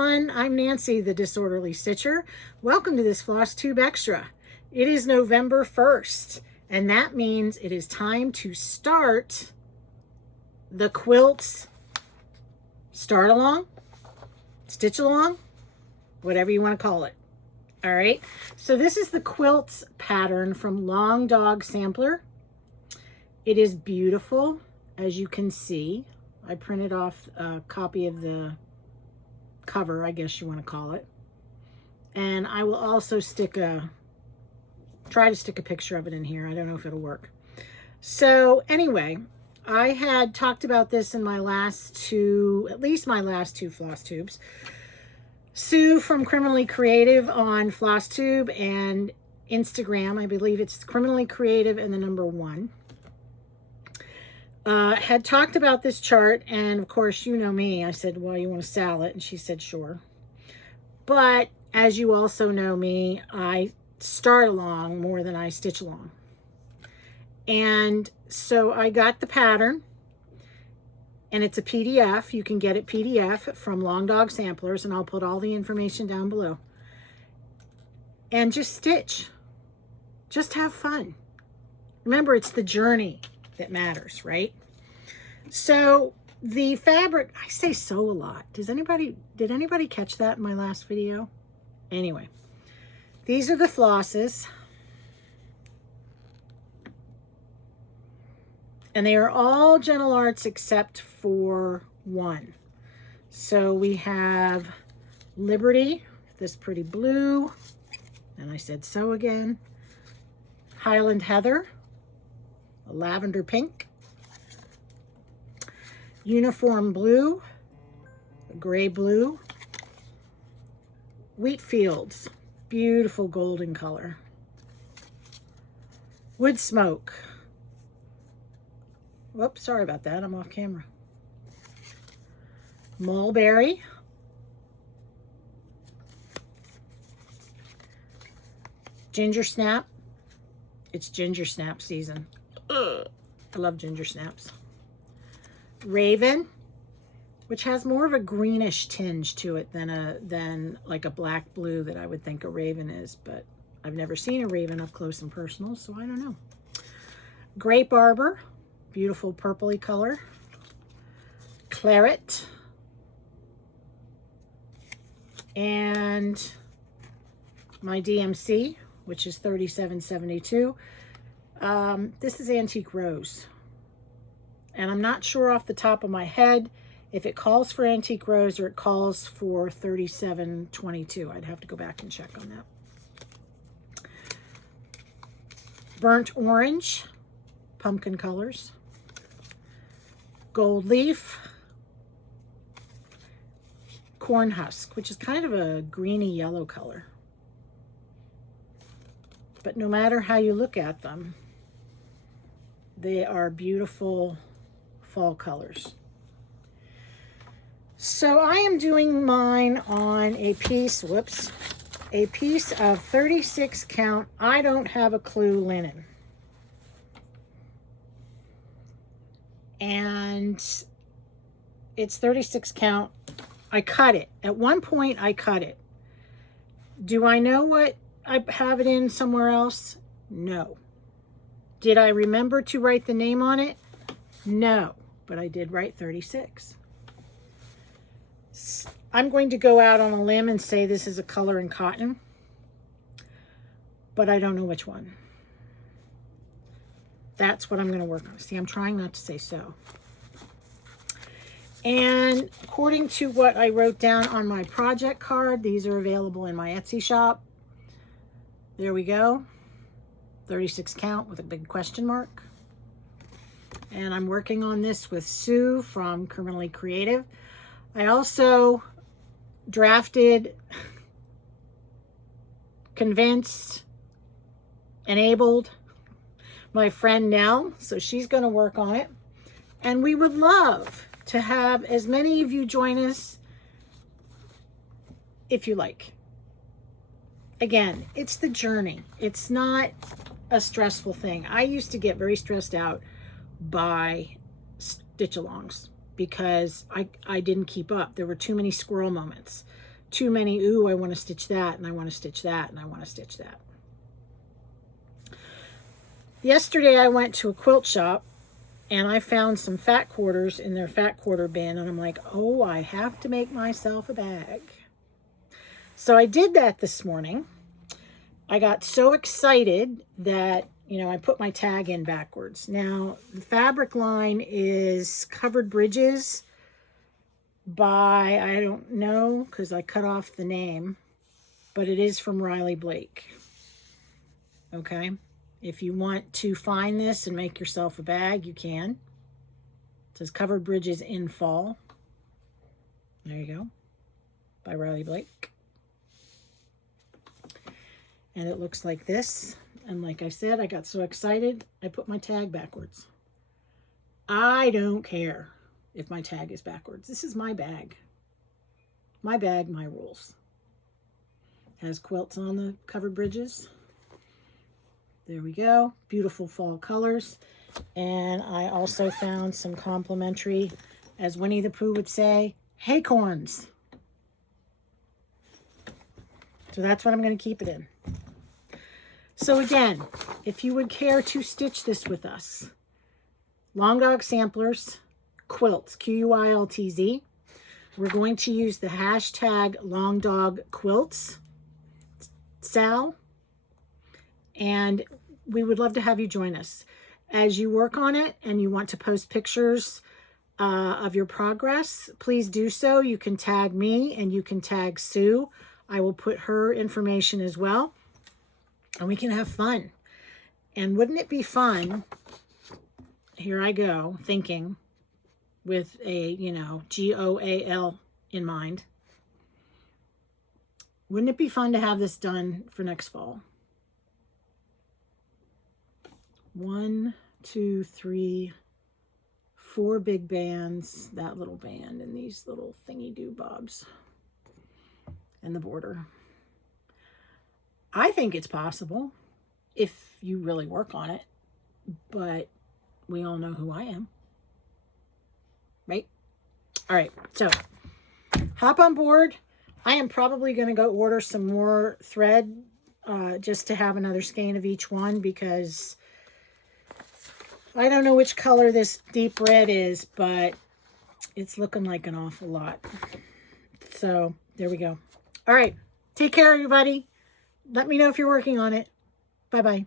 everyone, I'm Nancy, the Disorderly Stitcher. Welcome to this Floss Tube Extra. It is November 1st, and that means it is time to start the Quiltz start along, stitch along, whatever you want to call it. All right, so this is the Quiltz pattern from Long Dog Sampler. It is beautiful, as you can see. I printed off a copy of the cover, I guess you want to call it. And I will also try to stick a picture of it in here. I don't know if it'll work. So anyway, I had talked about this in my last two, at least my last two floss tubes. Sue from Criminally Creative on FLOSSTUBE and Instagram, I believe it's Criminally Creative and the number 1. Had talked about this chart, and of course, you know me, I said, well, you want to sell it? And she said, sure. But as you also know me, I start along more than I stitch along. And so I got the pattern, and it's a PDF. You can get it PDF from Long Dog Samplers, and I'll put all the information down below. And just stitch. Just have fun. Remember, it's the journey that matters, right? So the fabric, I say sew a lot. Did anybody catch that in my last video? Anyway, these are the flosses. And they are all Gentle Arts except for one. So we have Liberty, this pretty blue, and I said sew again. Highland Heather, a lavender pink. Uniform blue, a gray blue. Wheat Fields, beautiful golden color. Wood Smoke. Whoops, sorry about that, I'm off camera. Mulberry. Ginger Snap. It's ginger snap season. I love ginger snaps. Raven, which has more of a greenish tinge to it than like a black blue that I would think a raven is, but I've never seen a raven up close and personal, so I don't know. Grape Arbor, beautiful purpley color. Claret. And my DMC, which is 3772. This is Antique Rose. And I'm not sure off the top of my head if it calls for Antique Rose or it calls for 3722. I'd have to go back and check on that. Burnt Orange, pumpkin colors. Gold Leaf. Corn Husk, which is kind of a greeny yellow color. But no matter how you look at them, they are beautiful fall colors. So I am doing mine on a piece, a piece of 36 count, I don't have a clue linen. And it's 36 count. I cut it. At one point I cut it. Do I know what I have it in somewhere else? No. Did I remember to write the name on it? No, but I did write 36. I'm going to go out on a limb and say this is a color in cotton, but I don't know which one. That's what I'm going to work on. See, I'm trying not to say so. And according to what I wrote down on my project card, these are available in my Etsy shop. There we go. 36 count with a big question mark. And I'm working on this with Sue from Criminally Creative. I also drafted, convinced, enabled my friend Nell, so she's going to work on it. And we would love to have as many of you join us if you like. Again, it's the journey. It's not a stressful thing. I used to get very stressed out by stitch alongs because I didn't keep up. There were too many squirrel moments. too many, ooh, I want to stitch that, and I want to stitch that, and I want to stitch that. Yesterday I went to a quilt shop and I found some fat quarters in their fat quarter bin, and I'm like, oh, I have to make myself a bag. So I did that this morning. I got so excited that, you know, I put my tag in backwards. Now, the fabric line is Covered Bridges by, I don't know, because I cut off the name, but it is from Riley Blake. Okay. If you want to find this and make yourself a bag, you can. It says Covered Bridges in Fall. There you go. By Riley Blake. And it looks like this. And like I said, I got so excited, I put my tag backwards. I don't care if my tag is backwards. This is my bag. My bag, my rules. Has quilts on the Covered Bridges. There we go. Beautiful fall colors. And I also found some complimentary, as Winnie the Pooh would say, haycorns. So that's what I'm going to keep it in. So again, if you would care to stitch this with us, Long Dog Samplers, Quiltz, Quiltz. We're going to use the hashtag Long Dog Quiltz, Sal, and we would love to have you join us. As you work on it and you want to post pictures of your progress, please do so. You can tag me and you can tag Sue. I will put her information as well, and we can have fun. And wouldn't it be fun, here I go, thinking with a, you know, GOAL in mind. Wouldn't it be fun to have this done for next fall? 1, 2, 3, 4 big bands, that little band, and these little thingy-do-bobs, and the border. I think it's possible if you really work on it, but we all know who I am, right? All right, so hop on board. I am probably going to go order some more thread just to have another skein of each one, because I don't know which color this deep red is, but it's looking like an awful lot. So there we go. All right. Take care, everybody. Let me know if you're working on it. Bye-bye.